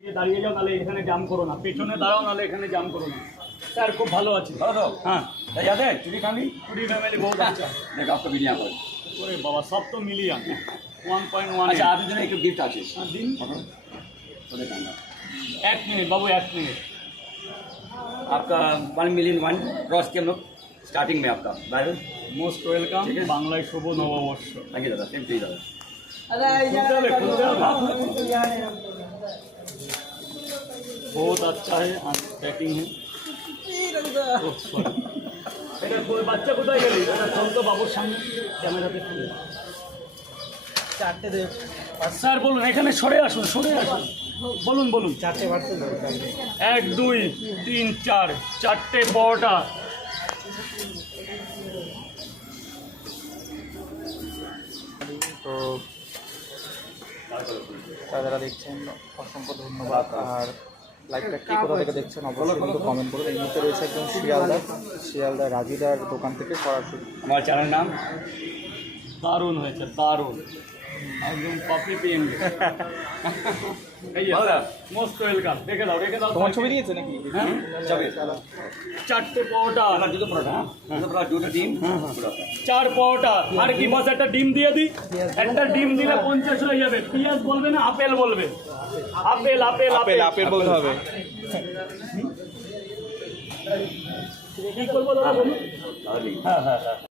দাঁড়িয়ে যাও, নাহলে এখানে জাম করো না। পেছনে দাঁড়াও, নাহলে এখানে জাম করো না। স্যার খুব ভালো আছে। ভালো তো? हाँ याद है चूड़ी खानी? पूरी फैमिली बहुत अच्छा। देख आपका वीडियो पर। अरे बाबा सब तो मिलियन 1.1। अच्छा आपके जन एक गिफ्ट আছে। हाँ दिन तो देखना। 1 मिनट बाबू, 1 मिनट। आपका 1 मिलियन 1 क्रॉस के हम लोग स्टार्टिंग में आपका बाय मोस्ट वेलकम। ठीक है। बांग्लाয় শুভ নববর্ষ। थैंक यू दादा सेम टू यू दादा। बहुत अच्छा है, पैकिंग है। ओह, sorry। এটা কোই বাচ্চা কোথায় গেলি? এটা চল তো বাবুর সামনে ক্যামেরাতে তুলে। চারটে দেব। স্যার বলুন, এখানে সরে আসুন, সরে আসুন। বলুন বলুন। চারটে বাড়তে দেবো। 1 2 3 4 চারটে পরোটা। তো যারা দেখছেন অসংখ্য ধন্যবাদ। আর লাইভটা কি কোথা থেকে দেখছেন অবশ্যই কিন্তু কমেন্ট করুন। এই মুহূর্তে রয়েছে একদম শিয়ালদা রাজিদার দোকান থেকে সরাসরি। हमारा चैनल नाम দারুণ হয়েছে, দারুণ। একদম কফি পিয়েंगे। এই মোস্ট ওয়েলকাম। রেখে দাও, রেখে দাও। তোমার ছবি দিয়েছে নাকি? হ্যাঁ, चलिए চারটে পরোটা। हमारा जूतो पड़ा था जूतो पड़ा जूतो टीम पूरा 4 পরোটা। আর কি বাস একটা ডিম দিয়ে দিই। একটা ডিম দিলে 50 হয়ে যাবে। পিয়াজ বলবে না, আপেল বলবে। আপেল আপেল আপেল আপেল বলতে হবে। কি করবো দাদা বলুন? दादा হ্যাঁ হ্যাঁ হ্যাঁ।